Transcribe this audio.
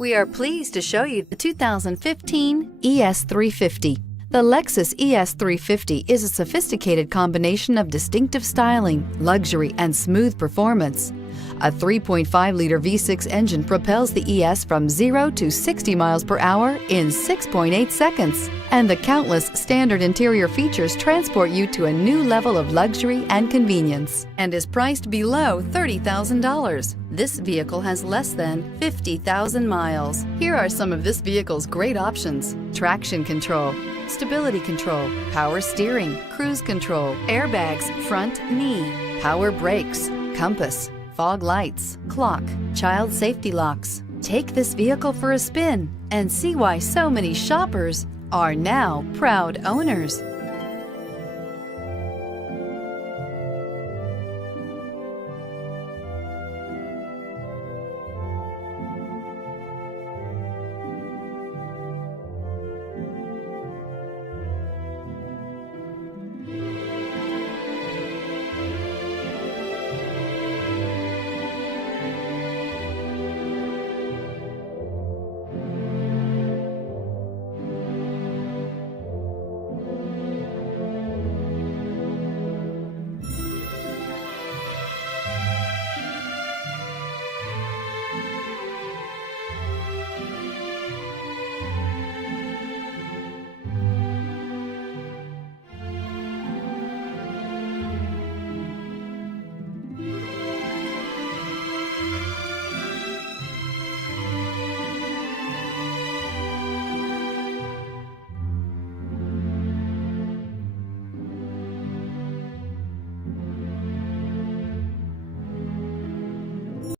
We are pleased to show you the 2015 ES350. The Lexus ES350 is a sophisticated combination of distinctive styling, luxury, and smooth performance. A 3.5-liter V6 engine propels the ES from 0 to 60 miles per hour in 6.8 seconds, and the countless standard interior features transport you to a new level of luxury and convenience, and is priced below $30,000. This vehicle has less than 50,000 miles. Here are some of this vehicle's great options: traction control, stability control, power steering, cruise control, airbags, front knee, power brakes, compass, fog lights, clock, child safety locks. Take this vehicle for a spin and see why so many shoppers are now proud owners.